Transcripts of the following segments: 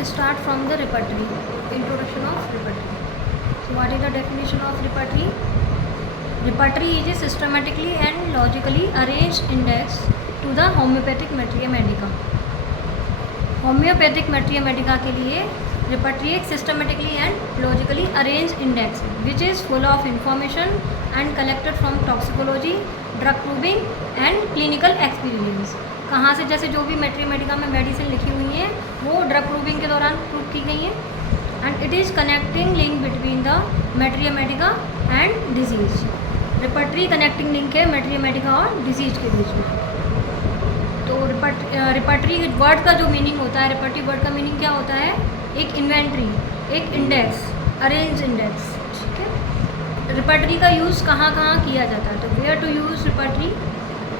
let's start from the repertory. Introduction of repertory. So what is the definition of repertory? Repertory is a systematically and logically arranged index to the homeopathic materia medica. Homeopathic materia medica के लिए repertory एक systematically and logically arranged index है which is full of information and collected from toxicology, drug proving and clinical experience. कहाँ से, जैसे जो भी materia medica में मेडिसिन लिखी हुई हैं वो ड्रग प्रूविंग के दौरान प्रूव की गई हैं and it is connecting link between the materia medica and disease. Repertory connecting link है materia medica और डिजीज़ के बीच में. तो रिपर्टरी वर्ड का जो मीनिंग होता है, रिपर्टरी वर्ड का मीनिंग क्या होता है? एक इन्वेंट्री, एक इंडेक्स, अरेंज इंडेक्स. ठीक है. रिपर्टरी का यूज़ कहाँ कहाँ किया जाता है? तो where to use repertory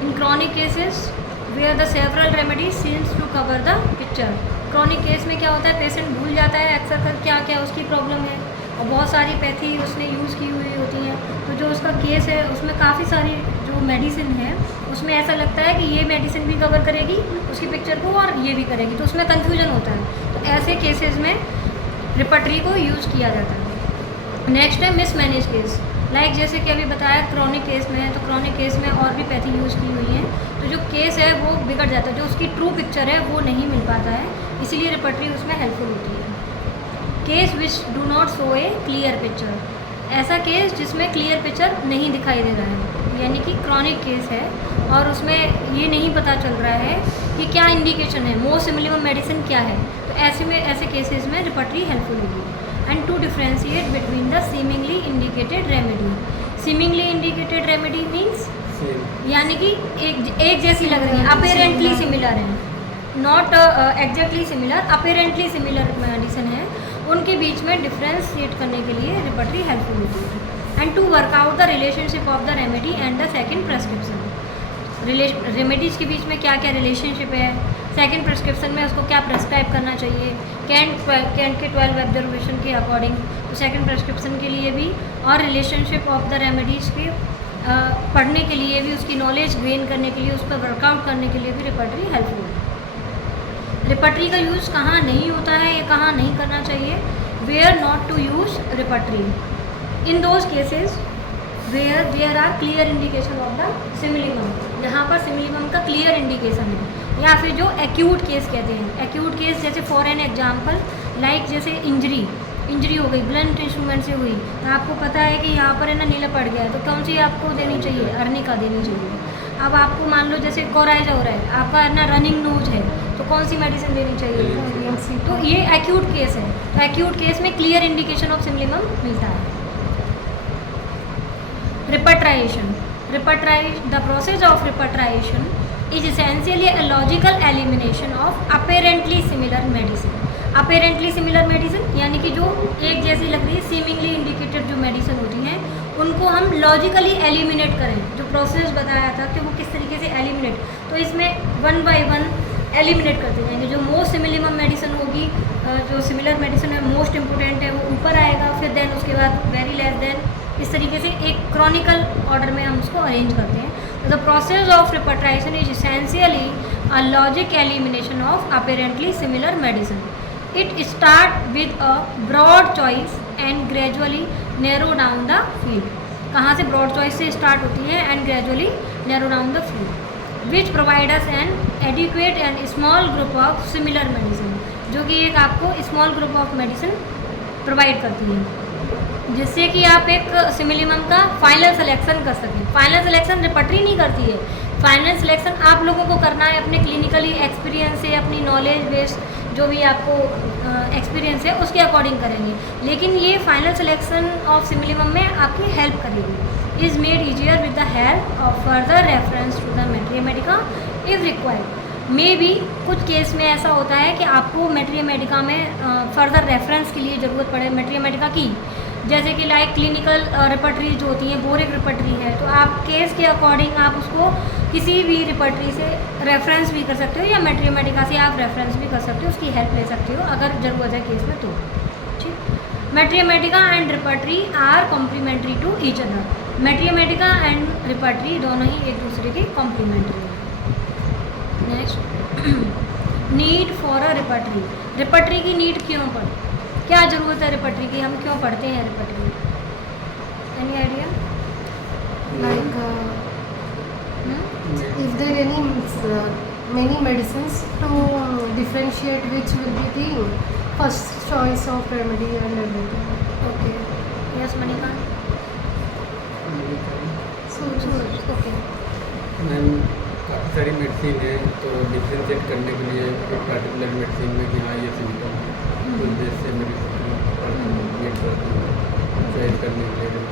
in chronic cases where the several remedies seems to cover the picture. Chronic case में क्या होता है, पेशेंट भूल जाता है अक्सर कर क्या क्या उसकी प्रॉब्लम है और बहुत सारी पैथी उसने यूज़ की हुई होती हैं. तो जो उसका केस है उसमें काफ़ी सारी जो मेडिसिन है उसमें ऐसा लगता है कि ये मेडिसिन भी कवर करेगी उसकी पिक्चर को और ये भी करेगी, तो उसमें कन्फ्यूजन होता है. तो ऐसे केसेस में रिपर्टरी को यूज़ किया जाता है. नेक्स्ट है मिसमैनेज केस. लाइक जैसे कि अभी बताया क्रॉनिक केस में है, तो क्रॉनिक केस में और भी पैथी यूज़ की हुई हैं, तो जो केस है वो बिगड़ जाता है, जो उसकी ट्रू पिक्चर है वो नहीं मिल पाता है, इसीलिए रिपर्टरी उसमें हेल्पफुल होती है. Case which do not show A clear picture. ऐसा केस जिसमें क्लियर पिक्चर नहीं दिखाई दे रहा है, यानी कि क्रॉनिक केस है और उसमें ये नहीं पता चल रहा है कि क्या इंडिकेशन है, मोस्ट सिमिलर मेडिसिन क्या है, तो ऐसे केसेस में रिपर्टरी हेल्पफुल होगी. And to differentiate between the seemingly indicated remedy. Seemingly indicated remedy means यानी कि एक जैसी लग रही है, अपेरेंटली सिमिलर है, not exactly similar, apparently similar medicine है, उनके बीच में डिफ्रेंशिएट करने के लिए रिपर्टरी हेल्पफुल होती है. And to work out the relationship of the remedy and the second prescription. Remedies के बीच में क्या क्या रिलेशनशिप है, सेकेंड प्रेस्क्रिप्शन में उसको क्या प्रेस्क्राइब करना चाहिए, कैंट के 12 ऑब्जर्वेशन के अकॉर्डिंग, तो सेकेंड प्रेस्क्रिप्शन के लिए भी और रिलेशनशिप ऑफ द रेमेडीज़ के पढ़ने के लिए भी, उसकी नॉलेज गेन करने के लिए, उस पर वर्कआउट करने के लिए भी रिपर्टरी हेल्पफुल है. रिपर्टरी का यूज़ कहाँ नहीं होता है या कहाँ नहीं करना चाहिए? Where not to use repertory in those cases where there are clear indication of the simillimum. जहाँ पर सिमिलिमम का क्लियर इंडिकेशन है, या फिर जो एक्यूट केस कहते हैं. एक्यूट केस जैसे फॉर एन एग्जाम्पल लाइक जैसे इंजरी हो गई, ब्लंट इंस्ट्रूमेंट से हुई, तो आपको पता है कि यहाँ पर है ना नीला पड़ गया है, तो कौन सी आपको देनी चाहिए? अर्निका देनी चाहिए. अब आपको मान लो जैसे कोराइजा हो रहा है, आपका है ना रनिंग नोज है, तो कौन सी मेडिसिन देनी चाहिए? तो ये एक्यूट केस है, तो एक्यूट केस में क्लियर इंडिकेशन ऑफ सिमिलिमम मिलता है. रिपर्टराइजेशन. The process of repertorization is essentially a logical elimination of apparently similar medicine. Apparently similar medicine यानी कि जो एक जैसी लग रही है, seemingly indicated जो मेडिसिन होती हैं उनको हम लॉजिकली एलिमिनेट करें. जो प्रोसेस बताया था कि वो किस तरीके से एलिमिनेट, तो इसमें 1 by 1 एलिमिनेट करते जाएंगे. जो मोस्ट सिमिलिमम मेडिसिन होगी, जो सिमिलर मेडिसिन है, मोस्ट इम्पोर्टेंट है, वो ऊपर आएगा, फिर देन उसके बाद वेरी लेस देन, इस तरीके से एक क्रॉनिकल ऑर्डर में हम उसको अरेंज करते हैं. The process of repertorisation is essentially a logic elimination of apparently similar medicine. It start with a broad choice and gradually narrow down the field. कहाँ से? ब्रॉड चॉइस से स्टार्ट होती है and gradually narrow down the field which provide us an adequate and small group of similar medicine, जो कि एक आपको small group of medicine provide करती है, जिससे कि आप एक सिमिलिमम का फाइनल सिलेक्शन कर सकें. फाइनल सिलेक्शन रिपर्टरी नहीं करती है, फाइनल सिलेक्शन आप लोगों को करना है अपने क्लिनिकली एक्सपीरियंस से, अपनी नॉलेज बेस्ड जो भी आपको एक्सपीरियंस है उसके अकॉर्डिंग करेंगे, लेकिन ये फाइनल सिलेक्शन ऑफ सिमिलिमम में आपकी हेल्प करेगी. Is made easier with the help of further reference to the materia medica if required. मे भी कुछ केस में ऐसा होता है कि आपको materia medica में फर्दर रेफरेंस के लिए ज़रूरत पड़े materia medica की, जैसे कि लाइक क्लिनिकल रिपर्टरी जो होती हैं, बोरिक रिपर्टरी है, तो आप केस के अकॉर्डिंग आप उसको किसी भी रिपर्टरी से रेफरेंस भी कर सकते हो या materia medica से आप रेफरेंस भी कर सकते हो, उसकी हेल्प ले सकते हो अगर ज़रूरत है केस में. तो ठीक, materia medica and repertory are complementary to each other. materia medica and repertory दोनों ही एक दूसरे के कॉम्प्लीमेंट्री हैं. Next need for a repertory. Repertory की नीड क्यों पड़ी, क्या ज़रूरत है रिपर्टरी की, हम क्यों पढ़ते हैं repertory? Any idea? Like if there any many medicines to differentiate which will be the first choice of remedy and everything. Okay, yes Manikant. Suraj, okay. Ma'am काफ़ी सारी मेडिसिन है, तो डिफ्रेंशिएट करने के लिए एक पर्टिकुलर मेडिसिन में कि हाँ ये सिम्टम है, तो जैसे मेडिसिन चॉइस करने के लिए।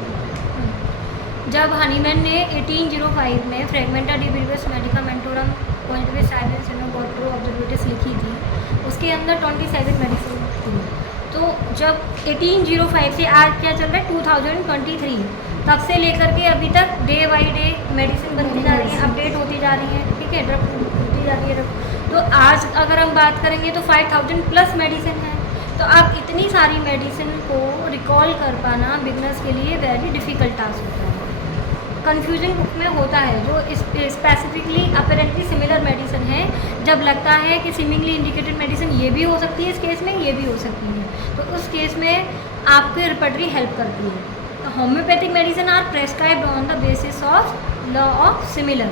जब हनीमैन ने 1805 में फ्रेगमेंटा डी विरिविस मेडिकामेंटोरम क्वांटिवे साइलेंस बॉटरो ऑब्जर्वेटिस लिखी थी, उसके अंदर 27 मेडिसिन थी। तो जब 1805 से आज क्या चल रहा है 2023, तब से लेकर के अभी तक डे बाई डे मेडिसिन बनती जा रही है, अपडेट होती जा रही है, ठीक है, ड्रग होती जा रही है ड्रग। तो आज अगर हम बात करेंगे तो 5000 प्लस मेडिसिन है। तो अब इतनी सारी मेडिसिन को रिकॉल कर पाना बिगनर्स के लिए वेरी डिफ़िकल्ट टास्क होता है। कन्फ्यूजन बुक में होता है जो स्पेसिफिकली अपेरेंटली सिमिलर मेडिसिन है, जब लगता है कि सिमिंगली इंडिकेटेड मेडिसिन ये भी हो सकती है, इस केस में ये भी हो सकती है, तो उस केस में आपकी रिपर्टरी हेल्प करती है। तो homeopathic medicine are prescribed on the basis of law of similar.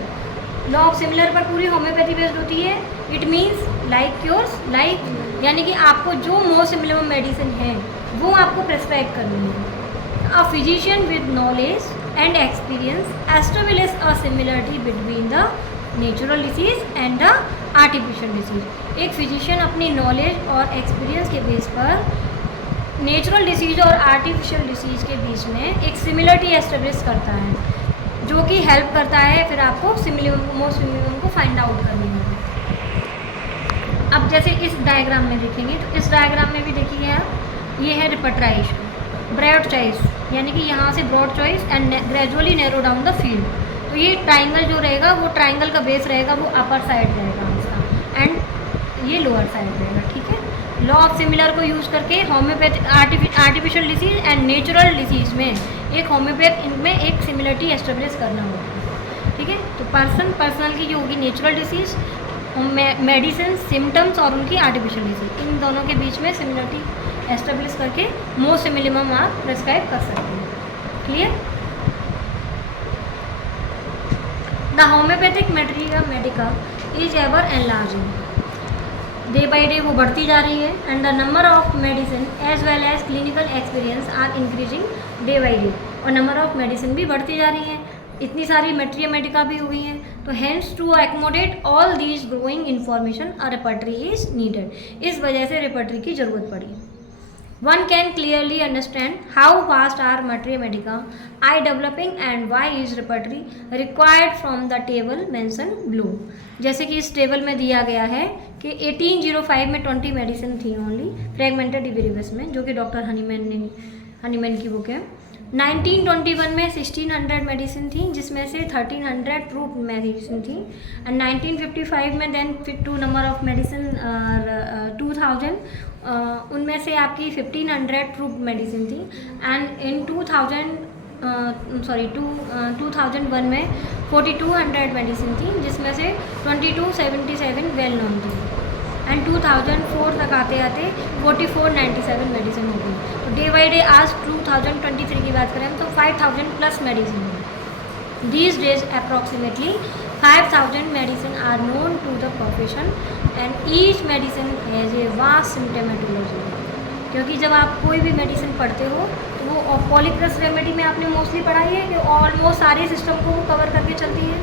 Law of similar पर पूरी होम्योपैथी बेस्ड होती है। It means like cures like, यानी कि आपको जो मोस्ट सिमिलर मेडिसिन है वो आपको प्रेस्क्राइब करनी है। A physician with knowledge and experience establish a similarity between the natural disease and the artificial disease। एक फिजिशियन अपनी नॉलेज और एक्सपीरियंस के बेस पर नेचुरल डिसीज और आर्टिफिशियल डिसीज के बीच में एक सिमिलरिटी एस्टेब्लिश करता है, जो कि हेल्प करता है फिर आपको मोस्ट सिमिलर को फाइंड आउट करने में। अब जैसे इस डायग्राम में देखेंगे तो इस डायग्राम में भी देखिए आप, ये है रिपर्टराइजेशन, ब्रॉड चॉइस, यानी कि यहाँ से broad choice and gradually narrow down the field. तो ये ट्राइंगल जो रहेगा वो ट्राइंगल का बेस रहेगा वो अपर साइड रहेगा इसका, एंड ये लोअर साइड रहेगा, ठीक है। लॉ ऑफ सिमिलर को यूज़ करके homeopathic artificial disease and natural disease में एक होम्योपैथ इनमें एक सिमिलरिटी एस्टेब्लिश करना होगा, ठीक है। तो पर्सनल की जो होगी नेचुरल डिसीज, मेडिसिन सिम्टम्स और उनकी आर्टिफिशियल डिसीज, इन दोनों के बीच में सिमिलरिटी एस्टेब्लिश करके मोस्ट सिमिलम आप प्रेस्क्राइब कर सकते हैं। Clear? The homeopathic medica is ever enlarging, day by day वो बढ़ती जा रही है, and the number of medicine as well as clinical experience are increasing day by day, और नंबर ऑफ मेडिसिन भी बढ़ती जा रही है, इतनी सारी मेट्रिया मेडिका भी हो गई हैं। तो hence to accommodate all these growing information a repertory is needed, इस वजह से रिपर्टरी की ज़रूरत पड़ी। One can clearly understand how vast are materia medica are developing and why is repertory required from the table mentioned below। जैसे कि इस table में दिया गया है कि 1805 में 20 मेडिसिन थी ओनली फ्रेगमेंटेड डिविरिविस में, जो कि डॉक्टर हनीमैन की बुक है। 1921 में 1600 मेडिसिन थी, जिसमें से 1300 प्रूफ मेडिसिन थी, एंड 1955 में देन फिर टू नंबर ऑफ मेडिसिन 2000, उनमें से आपकी 1500 प्रूफ मेडिसिन थी, एंड इन 2001 में 4200 मेडिसिन थी, जिसमें से 2277 वेल नोन थी, एंड 2004 तक आते आते 4497 मेडिसिन हो गई। तो डे बाई डे आज 2023 की बात करें तो 5000 प्लस मेडिसिन है। These days approximately 5000 medicine are known to the profession and each medicine has a vast symptomatology. क्योंकि जब आप कोई भी मेडिसिन पढ़ते हो तो वो पॉलीप्लस रेमेडी में आपने मोस्टली पढ़ाई है कि ऑलमोस्ट सारे सिस्टम को कवर करके चलती है,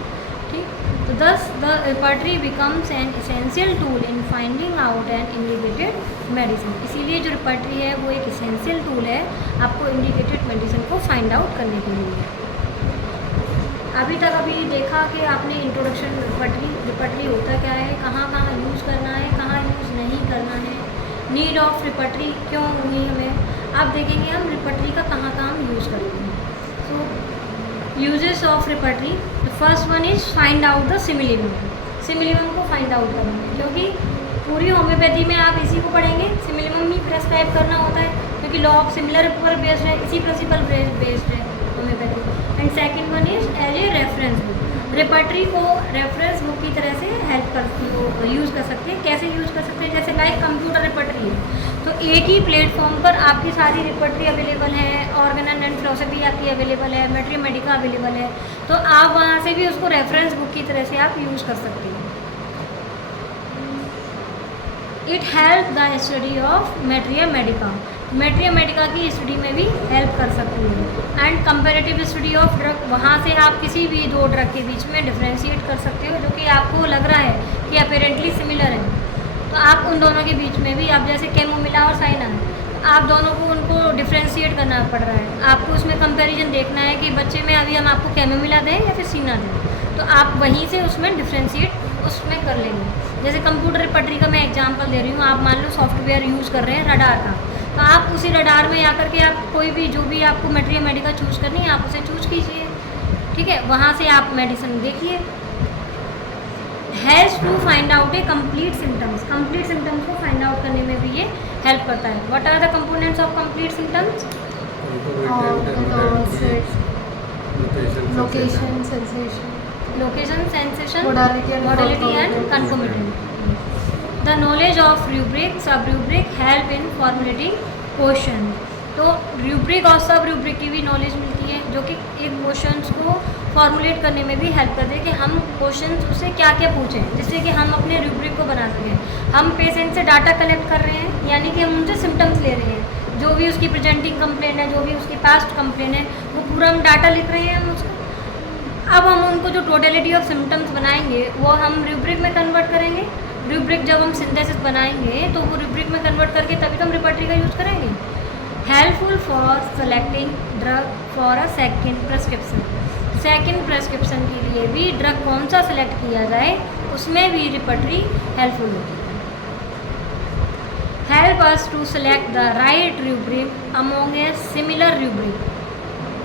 ठीक। तो thus the repertory becomes an essential tool in finding out an indicated medicine. इसीलिए जो रिपर्टरी है वो एक एसेंशियल टूल है आपको इंडिकेटेड मेडिसिन को फाइंड आउट करने के लिए। अभी तक देखा कि आपने इंट्रोडक्शन रिपर्टरी होता क्या है, कहाँ कहाँ यूज़ करना है, कहाँ यूज़ नहीं करना है, नीड ऑफ रिपर्टरी क्यों हुई हमें। अब देखेंगे हम रिपर्टरी का कहाँ कहाँ हम यूज़ करते हैं। So uses of repertory, the first one is find out the similimum को फाइंड आउट करना है, क्योंकि पूरी होम्योपैथी में आप इसी को पढ़ेंगे, सिमिलिमम ही प्रेस्क्राइब करना होता है, क्योंकि लॉ ऑफ सिमिलर पर बेस्ड है, इसी प्रिंसिपल बेस्ड है homeopathy. And second one is as a reference book. Repertory को रेफरेंस बुक की तरह से हेल्प कर यूज़ कर सकते हैं। कैसे यूज़ कर सकते हैं? जैसे लाइक कंप्यूटर रेपर्टरी है तो एक ही प्लेटफॉर्म पर आपकी सारी रेपर्टरी अवेलेबल है, ऑर्गन एंड फिलोसफी आपकी अवेलेबल है, मैथमेटिका अवेलेबल है, तो आप वहाँ से भी उसको रेफरेंस बुक की तरह से आप यूज़ कर सकते हैं। It help the study of mathematica, mathematica की स्टडी में भी हेल्प कर सकती है। And comparative study of drug, वहाँ से आप किसी भी दो ड्रग के बीच में डिफ्रेंशिएट कर सकते हो जो कि आपको लग रहा है कि अपेरेंटली सिमिलर है, तो आप उन दोनों के बीच में भी, आप जैसे कैमोमिला और साइना है, आप दोनों को उनको डिफ्रेंशिएट करना पड़ रहा है, आपको उसमें कंपैरिजन देखना है कि बच्चे में अभी हम आपको कैमोमिला दें या फिर सीना दें, तो आप वहीं से उसमें डिफ्रेंशिएट उसमें कर लेंगे। जैसे कंप्यूटर रेपर्टरी का मैं एग्जांपल दे रही हूँ, आप मान लो सॉफ्टवेयर यूज़ कर रहे हैं रडार का, तो आप उसी रडार में आकर के आप कोई भी जो भी आपको मैथमेटिका चूज़ करनी है आप उसे चूज़ कीजिए, ठीक है, वहाँ से आप मेडिसिन देखिए। Has to find out a complete symptoms, complete symptoms को फाइंड आउट करने में भी ये हेल्प करता है। What are the components of complete symptoms? Location, sensation, location, sensation, modality and and concomitant. The knowledge of rubric, sub rubric help in formulating question, तो rubric और sub rubric की भी नॉलेज मिलती है जो कि एक क्वेश्चंस को फॉर्मुलेट करने में भी हेल्प करते हैं कि हम क्वेश्चंस उससे क्या क्या पूछें जिससे कि हम अपने रूब्रिक को बना सकें। हम पेशेंट से डाटा कलेक्ट कर रहे हैं, यानी कि हम उनसे सिम्टम्स ले रहे हैं, जो भी उसकी प्रेजेंटिंग कंप्लेन है, जो भी उसकी पास्ट कंप्लेन है, वो पूरा हम डाटा लिख रहे हैं हम उसका। अब हम उनको जो टोटलिटी ऑफ सिम्टम्स बनाएंगे वो हम रूब्रिक में कन्वर्ट करेंगे। रूब्रिक जब हम सिंथेसिस बनाएंगे तो वो रूब्रिक में कन्वर्ट करके तभी तो हम रेपर्टरी का यूज़ करेंगे। Helpful for selecting drug for a second prescription, second prescription के लिए भी ड्रग कौन सा सेलेक्ट किया जाए उसमें भी रेपर्टरी हेल्पफुल होती है। Help us to select the right rubric among a similar rubric,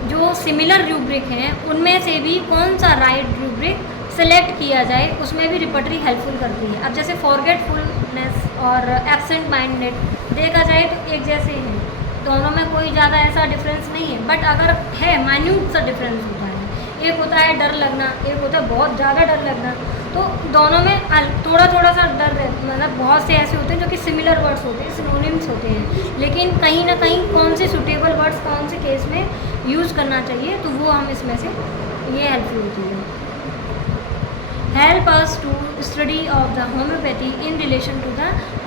जो सिमिलर रूब्रिक हैं उनमें से भी कौन सा राइट रूब्रिक सेलेक्ट किया जाए उसमें भी रेपर्टरी हेल्पफुल करती है। अब जैसे फॉरगेटफुलनेस और एब्सेंट माइंडेड देखा जाए तो एक जैसे हैं, दोनों में कोई ज़्यादा ऐसा डिफरेंस नहीं है, बट अगर है माइन्यूट सा डिफरेंस होता है, एक होता है डर लगना, एक होता है बहुत ज़्यादा डर लगना, तो दोनों में थोड़ा थोड़ा सा डर है, मतलब बहुत से ऐसे होते हैं जो कि सिमिलर वर्ड्स होते हैं, सिनोनिम्स होते हैं, लेकिन कहीं ना कहीं कौन से सूटेबल वर्ड्स कौन से केस में यूज़ करना चाहिए तो वो हम इसमें से ये हेल्पफुल होती है। Help us to study of the homeopathy in relation to the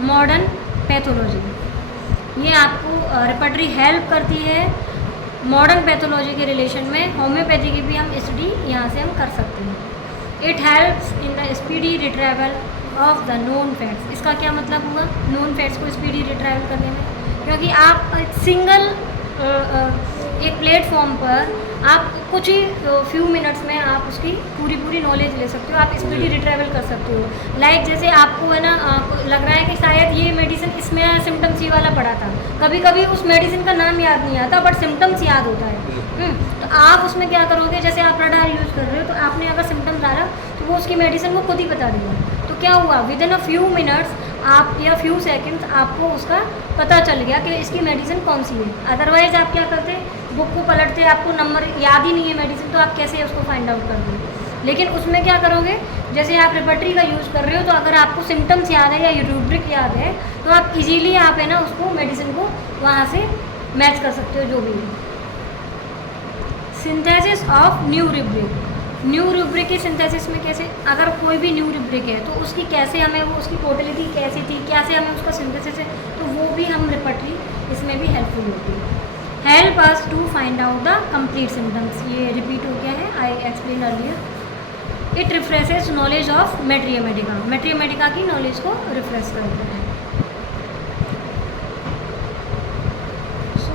modern pathology, ये आपको रेपर्टरी हेल्प करती है मॉडर्न पैथोलॉजी के रिलेशन में, होम्योपैथी की भी हम स्टडी यहाँ से हम कर सकते हैं। It helps in the speedy retrieval of the known facts, इसका क्या मतलब हुआ नोन फैक्ट्स को स्पीडी रिट्रैवल करने में, क्योंकि आप सिंगल एक प्लेटफॉर्म पर आप कुछ ही फ्यू मिनट्स में आप उसकी पूरी नॉलेज ले सकते हो, आप स्पीडी रिट्रैवल कर सकते हो। लाइक जैसे आपको है ना लग रहा है कि शायद ये मेडिसिन इसमें सिम्टम्स ये वाला पड़ा था, कभी कभी उस मेडिसिन का नाम याद नहीं आता बट सिम्टम्स याद होता है। तो आप उसमें क्या करोगे, जैसे आप रडार यूज़ कर रहे हो तो आपने अगर सिम्टम्स डाला तो वो उसकी मेडिसिन को खुद ही बता दिया, तो क्या हुआ with in a few minutes आप या फ्यू सेकंड्स आपको उसका पता चल गया कि इसकी मेडिसिन कौन सी है। अदरवाइज़ आप क्या करते, बुक को पलटते, आपको नंबर याद ही नहीं है मेडिसिन, तो आप कैसे उसको फाइंड आउट कर दोगे। लेकिन उसमें क्या करोगे, जैसे आप रेपर्टरी का यूज़ कर रहे हो तो अगर आपको सिम्टम्स याद है या रूब्रिक याद है तो आप इजीली आप है ना उसको मेडिसिन को वहाँ से मैच कर सकते हो जो भी है। Synthesis of new rubric, new rubric की सिंथेसिस में कैसे, अगर कोई भी न्यू रूब्रिक है तो उसकी कैसे हमें वो उसकी टोटलिटी कैसी थी, कैसे हमें उसका सिंथेसिस है, तो वो भी हम रेपर्टरी इसमें भी हेल्पफुल होती है। Help us to find out the complete symptoms, ये रिपीट हो गया है, I explain earlier. It refreshes knowledge of mathematica, mathematica की नॉलेज को रिफ्रेश करता है। So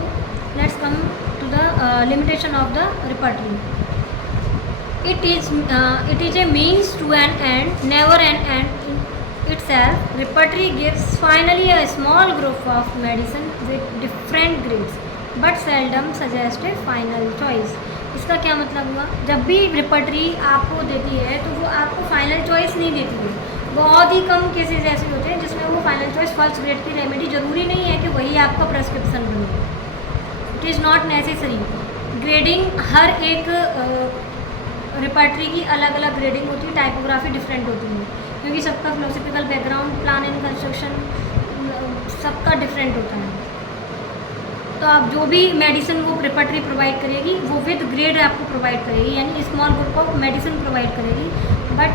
let's come to the limitation of the repertory. It is a means to an end, never an end in itself. Repertory gives finally a small group of medicine with different grades, but seldom suggest a final choice. इसका क्या मतलब हुआ, जब भी repertory आपको देती है तो वो आपको फाइनल चॉइस नहीं देती है। बहुत ही कम केसेस ऐसे होते हैं जिसमें वो फाइनल चॉइस फर्स्ट ग्रेड की रेमेडी, ज़रूरी नहीं है कि वही आपका प्रेस्क्रिप्शन बने। It is not necessary. Grading हर एक रिपर्टरी की अलग अलग ग्रेडिंग होती है, टाइपोग्राफी डिफरेंट होती है, क्योंकि सबका philosophical background, plan and construction सबका डिफरेंट होता है। तो आप जो भी मेडिसिन वो रिपर्टरी प्रोवाइड करेगी वो विद ग्रेड आपको प्रोवाइड करेगी, यानी small group of medicine provide करेगी, but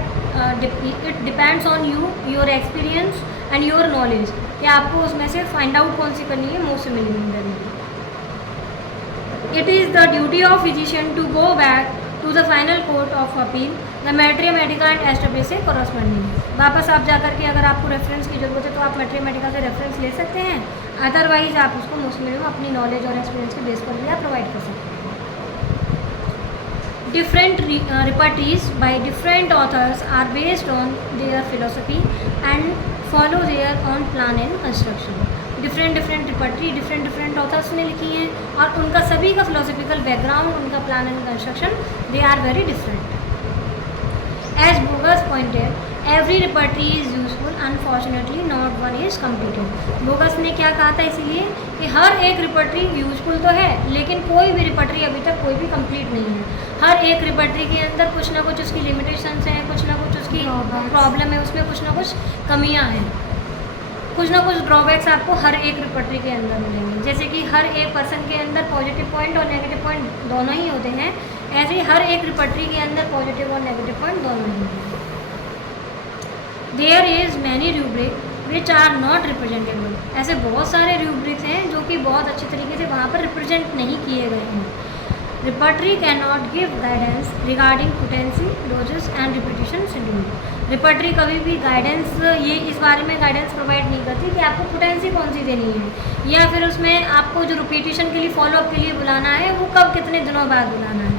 it depends on you, your experience and your knowledge कि आपको उसमें से फाइंड आउट कौन सी करनी है most similar remedy. It is the duty of physician to go back to the final court of appeal the materia medica and establish a corresponding. वापस आप जा करके अगर आपको रेफरेंस की ज़रूरत है तो आप मैट्रिया मेडिका से रेफरेंस ले सकते हैं, अदरवाइज आप उसको मोस्ट मिनिमम अपनी नॉलेज और एक्सपीरियंस के बेस पर भी आप प्रोवाइड कर सकते हैं। Different repertories by different authors are based on their philosophy and follow their own plan and construction. Different repertory different authors ने लिखी हैं और उनका सभी का फिलोसफिकल बैकग्राउंड, उनका plan and construction, they are very different. As बोगस pointed, every repertory is useful, unfortunately not one is completed. बोगस ने क्या कहा था इसीलिए कि हर एक रिपर्टरी यूजफुल तो है, लेकिन कोई भी रिपर्टरी अभी तक कोई भी कंप्लीट नहीं है। हर एक रिपर्टरी के अंदर कुछ ना कुछ उसकी लिमिटेशंस हैं, कुछ ना कुछ उसकी प्रॉब्लम है, उसमें कुछ ना कुछ कमियां हैं, कुछ ना कुछ ड्रॉबैक्स आपको हर एक रिपर्टरी के अंदर मिलेंगे। जैसे कि हर एक पर्सन के अंदर पॉजिटिव पॉइंट और नेगेटिव पॉइंट दोनों ही होते हैं, ऐसे ही हर एक रिपर्टरी के अंदर पॉजिटिव और नेगेटिव पॉइंट दोनों ही होते हैं। There is many rubric which are not representable. ऐसे बहुत सारे रूब्रिक्स हैं जो कि बहुत अच्छी तरीके से वहाँ पर रिप्रेजेंट नहीं किए गए हैं। Repertory can not give guidance regarding potency, doses and repetition schedule. Repertory कभी भी गाइडेंस ये इस बारे में गाइडेंस प्रोवाइड नहीं करती कि आपको पोटेंसी कौन सी देनी है, या फिर उसमें आपको जो रिपीटिशन के लिए, फॉलोअप के लिए बुलाना है वो कब कितने दिनों बाद बुलाना है,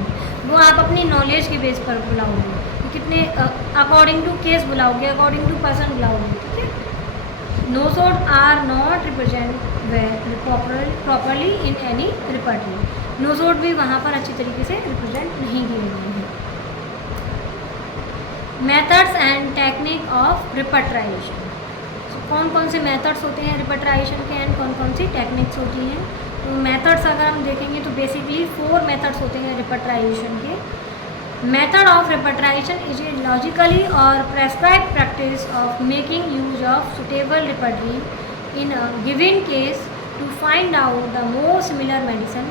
वो आप अपनी नॉलेज के बेस पर बुलाओगे, कितने अकॉर्डिंग टू केस बुलाओगे, अकॉर्डिंग टू पर्सन बुलाओगे, ठीक है। Nosode are not represent properly in any repertory. Nosode भी वहाँ पर अच्छी तरीके से रिप्रेजेंट नहीं किए गए हैं। Methods and technique of repertorisation. कौन कौन से मेथड्स होते हैं रिपर्टराइजेशन के एंड कौन कौन सी टेक्निक्स होती हैं। तो मेथड्स अगर हम देखेंगे तो बेसिकली 4 मेथड्स होते हैं रिपर्टराइजेशन के। Method of repertorisation is a logically और prescribe practice of making use of suitable repertory in a given case to find out the most similar medicine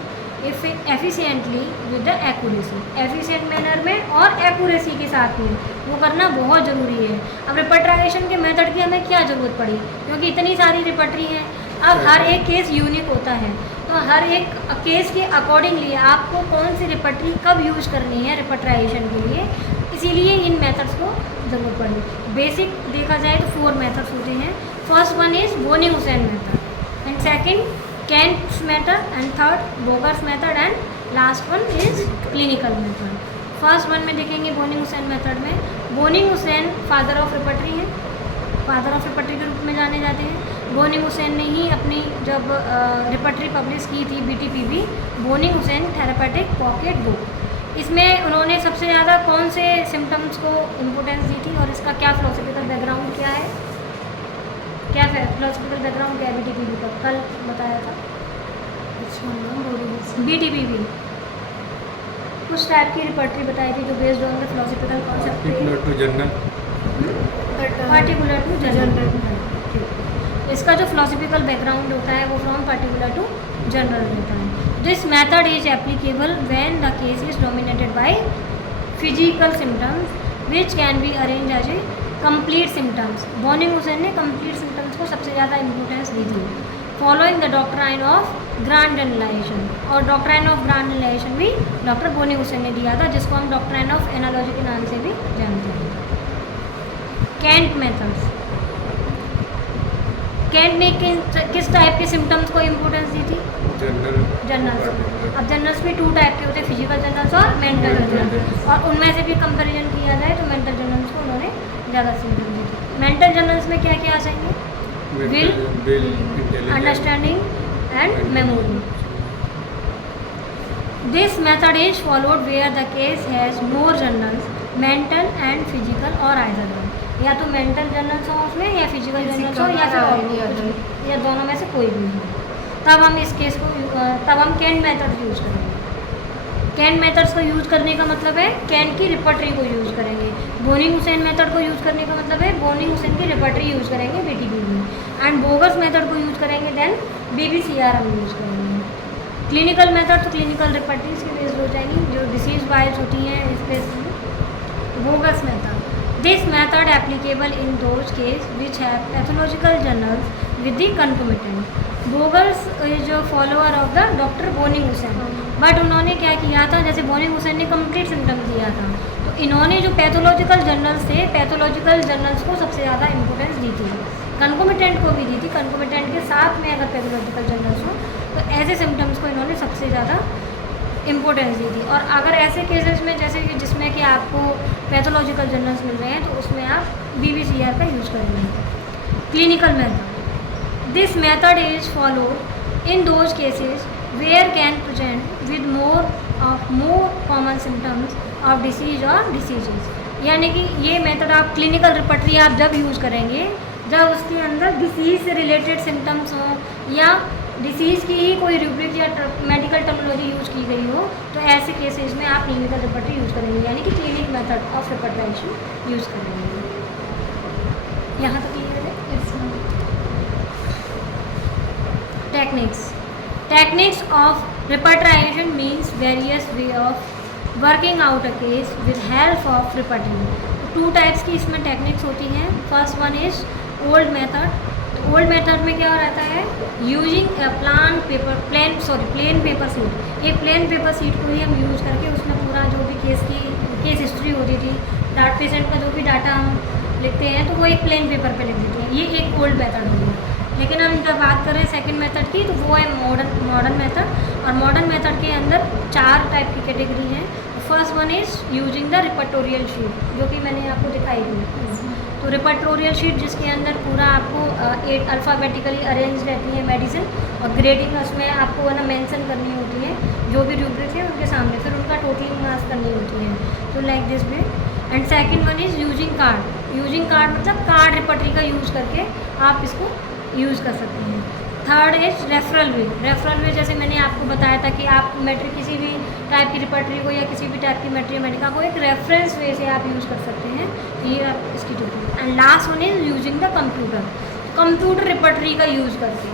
efficiently with the accuracy. Efficient manner में और accuracy के साथ में वो करना बहुत ज़रूरी है। अब रिपर्टराइजेशन के मेथड की हमें क्या ज़रूरत पड़ी, क्योंकि इतनी सारी रिपर्टरी हैं, अब हर एक केस यूनिक होता है, तो हर एक केस के अकॉर्डिंगली आपको कौन सी रिपर्टरी कब यूज करनी है रिपर्टराइजेशन के लिए, इसीलिए इन मेथड्स को ज़रूरत पड़ी। बेसिक देखा जाए तो 4 मेथड्स होते हैं। First one is Boenninghausen method and second Kent's method and third बोगस method and last one is clinical method. First one में देखेंगे बोनी-हुसैन मेथड में, बोनी-हुसैन फादर ऑफ रिपर्टरी हैं, फादर ऑफ रिपर्टरी के रूप में जाने जाते हैं। बोनी-हुसैन ने ही अपनी जब रिपर्टरी पब्लिश की थी BTPB, बोनी-हुसैन थेरेपेटिक पॉकेट बुक, इसमें उन्होंने सबसे ज़्यादा कौन से सिम्टम्स को इम्पोर्टेंस दी थी और इसका क्या फिलोसफिकल बैकग्राउंड क्या है, क्या फिलोसफिकल बैकग्राउंड क्या है BTPB का, कल बताया था। BTPB कुछ टाइप की रिपर्टरी बताई थी जो based on the philosophical concept, particular to general, particular to general. इसका जो फिलोसफिकल बैकग्राउंड होता है वो फ्रॉम पार्टिकुलर टू जनरल रहता है। This method is applicable when the case is dominated by physical symptoms which can be arrange as a complete symptoms. Boenninghausen ने complete symptoms को सबसे ज़्यादा इम्पोर्टेंस दी थी, following the doctrine of grand generalisation. और doctrine of grand generalisation भी doctor Boenninghausen ने दिया था, जिसको हम डॉक्ट्राइन ऑफ एनालॉजी के नाम से भी जानते हैं। कैंट मेथड्स, कैंट ने किस टाइप के सिम्टम्स को इम्पोर्टेंस दी थी, जनरल्स। अब जनरल्स भी 2 टाइप के होते हैं, फिजिकल जनरल्स और मेंटल जनरल्स, और उनमें से भी कंपैरिजन किया जाए तो मेंटल जनरल्स को उन्होंने ज़्यादा सिम्टम दी थी। मेंटल जनरल्स में क्या क्या आ जाएंगे, will, understanding and memory. This method is followed where the case has more generals, mental and physical और आइदर वन, या तो मेंटल जनरल्स हो उसमें या फिजिकल जनरल्स हो या फिर या दोनों में से कोई भी हो, तब हम इस केस को तब हम कैंट मेथड यूज करेंगे। कैन मेथड्स को यूज़ करने का मतलब है कैन की रिपर्टरी को यूज़ करेंगे। बोनिंग हुसैन मेथड को यूज़ करने का मतलब है बोनिंग हुसैन की रिपर्टरी यूज़ करेंगे BTB में। एंड बोगस मेथड को यूज़ करेंगे देन BBCR हम यूज़ करेंगे। क्लिनिकल मेथड तो क्लिनिकल रिपर्टरीज के बेस्ड हो जाएंगी जो डिसीज बायस होती हैं इस बेस में। Boger's method this method applicable in those case which have pathological journals with the concomitant. Boger's is follower of the doctor Boenninghausen, but उन्होंने क्या किया था, जैसे बोनिंग हुसैन ने कंप्लीट सिम्टम दिया था, तो इन्होंने जो पैथोलॉजिकल जर्नल्स थे पैथोलॉजिकल जर्नल्स को सबसे ज़्यादा इंपॉर्टेंस दी थी, कंकोमिटेंट को भी दी थी। कंकोमिटेंट के साथ में अगर पैथोलॉजिकल जर्नल्स हो तो ऐसे सिम्टम्स को इन्होंने सबसे ज़्यादा इम्पोर्टेंस दी थी। और अगर ऐसे केसेस में जैसे कि जिसमें कि आपको पैथोलॉजिकल जर्नल्स मिल रहे हैं तो उसमें आप BBCR का यूज़ करेंगे। Clinical method this method is followed in those cases where can present with more common symptoms of disease और डिसीजेस। यानी कि ये मेथड आप क्लिनिकल रिपर्टरी आप जब यूज़ करेंगे जब उसके अंदर डिसीज से रिलेटेड सिम्टम्स हों या डिसीज़ की ही कोई रूब्रिक या मेडिकल टर्मिनोलॉजी यूज़ की गई हो, तो ऐसे केसेस में आप क्लिनिकल रिपर्टरी यूज़ करेंगे, यानी कि clinic method of repertorisation use करेंगे। यहाँ तक क्लियर है? Techniques of repertorisation means various way of working out a case with help of repertory. 2 types की इसमें टेक्निक्स होती हैं। First one is old method. Old method में क्या रहता है, यूजिंग प्लेन पेपर सीट। एक प्लेन पेपर सीट को ही हम यूज़ करके उसमें पूरा जो भी केस हिस्ट्री होती थी, पेशेंट का जो भी डाटा हम लिखते हैं तो वो एक प्लेन पेपर पे लिख देते हैं। ये एक ओल्ड मेथड हो गया। लेकिन हम जब बात करें सेकंड मेथड की तो वो है मॉडर्न मेथड। और मॉडर्न मेथड के अंदर 4 टाइप की कैटेगरी हैं। First one is using the repertorial sheet, जो कि मैंने आपको दिखाई थी। तो रिपर्टोरियल शीट जिसके अंदर पूरा आपको 8 अल्फ़ाबेटिकली अरेंज रहती है मेडिसिन, और ग्रेडिंग उसमें आपको है ना मेंशन करनी होती है जो भी रूब्रिक है उनके सामने, फिर उनका टोटलिंग मार्क्स करनी होती है। तो like this way. And second one is using card. Using card मतलब कार्ड रिपर्टरी का यूज़ करके आप इसको यूज़ कर सकते हैं। Third is referral way. Referral way जैसे मैंने आपको बताया था कि आप मेट्रिक किसी भी टाइप की रिपर्टरी को या किसी भी टाइप की मेट्री मेडिका को एक रेफरेंस वे से आप यूज़ कर सकते हैं। ये आप इसकी technique. And last one is using the computer repertory का यूज़ करके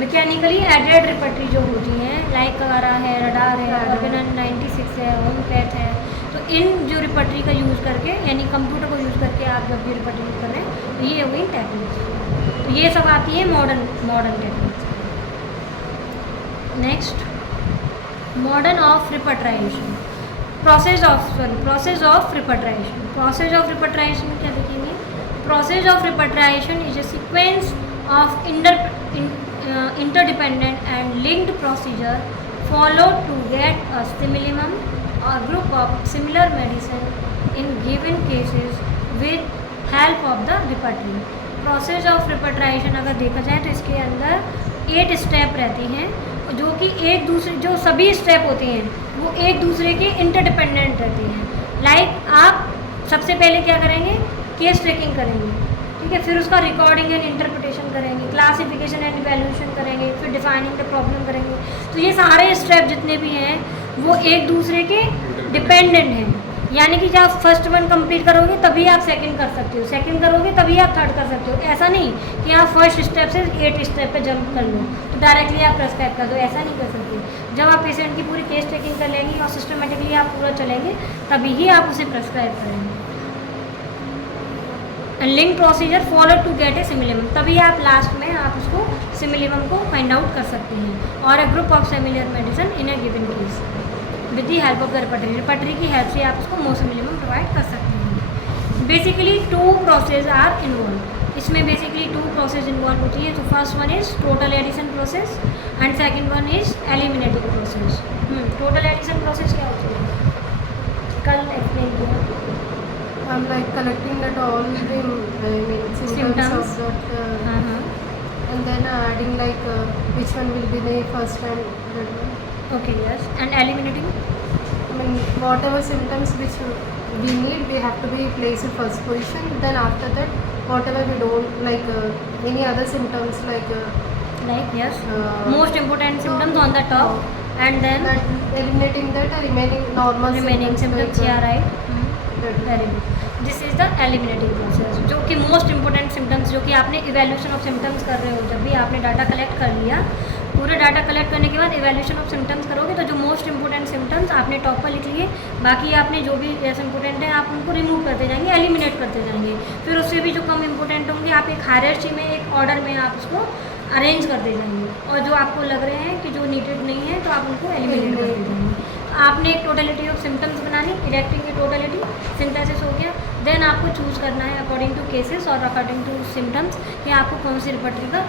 मैकेनिकली एडेड रिपर्टरी जो होती हैं लाइक कगारा है, रडार है, ऑर्गेनन 96 है, होमपैथ है, तो इन जो रिपर्टरी का यूज़ करके यानी कंप्यूटर को यूज़ करके आप जब भी रिपर्टरी यूज़ कर रहे हैं तो ये हो गई टेक्निक्स। तो ये सब आती है modern techniques. Next, modern of repertorisation. Process of repertorisation. Process of repertorisation में क्या देखेंगे? Process of repertorisation is a sequence of interdependent and linked procedure followed to get a stimulum or group of similar medicine in given cases with help of the repertory। Process of repertorisation अगर देखा जाए तो इसके अंदर 8 step रहती हैं जो कि एक दूसरे जो सभी स्टेप होते हैं वो एक दूसरे के इंटरडिपेंडेंट रहते हैं। लाइक आप सबसे पहले क्या करेंगे? केस ट्रेकिंग करेंगे, ठीक है, फिर उसका रिकॉर्डिंग एंड इंटरप्रिटेशन करेंगे, क्लासिफिकेशन एंड इवैल्यूएशन करेंगे, फिर डिफाइनिंग द प्रॉब्लम करेंगे। तो ये सारे स्टेप जितने भी हैं वो एक दूसरे के डिपेंडेंट हैं। यानी कि जब आप फर्स्ट वन कंप्लीट करोगे तभी आप सेकंड कर सकते हो, सेकंड करोगे तभी आप थर्ड कर सकते हो। ऐसा नहीं कि आप फर्स्ट स्टेप से 8 स्टेप पे जंप कर लो तो डायरेक्टली आप प्रेस्क्राइब कर दो, ऐसा नहीं कर सकते। जब आप पेशेंट की पूरी केस टेकिंग कर लेंगे और सिस्टमेटिकली आप पूरा चलेंगे तभी ही आप उसे प्रेस्क्राइब करेंगे। And link procedure follow to get a similimum, तभी आप लास्ट में आप उसको सिमिलम को फाइंड आउट कर सकते हैं। और a group of similar medicine in a given case with the help of the repertory की हेल्प से आप उसको मोस्ट मिनिमम प्रोवाइड कर सकते हैं। Basically 2 process are involve. इसमें बेसिकली 2 प्रोसेस इन्वॉल्व होती है। तो first one is total addition process and second one is eliminating process. Total addition process क्या होती है? कल एक्सप्लेन किया। I'm like collecting that all the symptoms of that and then adding like which one will be the first and third one. Okay, yes. And eliminating? I mean whatever symptoms which we need we have to be placed in first position, then after that whatever we don't like any other symptoms like yes most important symptoms on the top and then eliminating that remaining normal remaining symptoms symptoms या like, right that. Very good this is the eliminating process, जो कि most important symptoms, जो कि आपने evaluation of symptoms कर रहे हो, जब भी आपने डाटा कलेक्ट कर लिया, पूरे डाटा कलेक्ट करने के बाद इवैल्यूएशन ऑफ सिम्टम्स करोगे तो जो मोस्ट इंपॉर्टेंट सिम्टम्स आपने टॉप पर लिख लिए, बाकी आपने जो भी ऐसे इंपॉर्टेंट है आप उनको रिमूव करते जाएंगे, एलिमिनेट करते जाएंगे। फिर उससे भी जो कम इंपॉर्टेंट होंगे आप एक हायरार्की में, एक ऑर्डर में आप उसको अरेंज करते जाएंगे, और जो आपको लग रहे हैं कि जो नीडेड नहीं है तो आप उनको एलिमिनेट करते जाएंगे। आपने एक टोटलिटी ऑफ सिम्टम्स बनानी, इरेक्टिंग की टोटलिटी, सिंथेसिस हो गया। देन आपको चूज़ करना है अकॉर्डिंग टू केसेस और अकॉर्डिंग टू सिम्टम्स कि आपको कौन सी रिपर्टरी का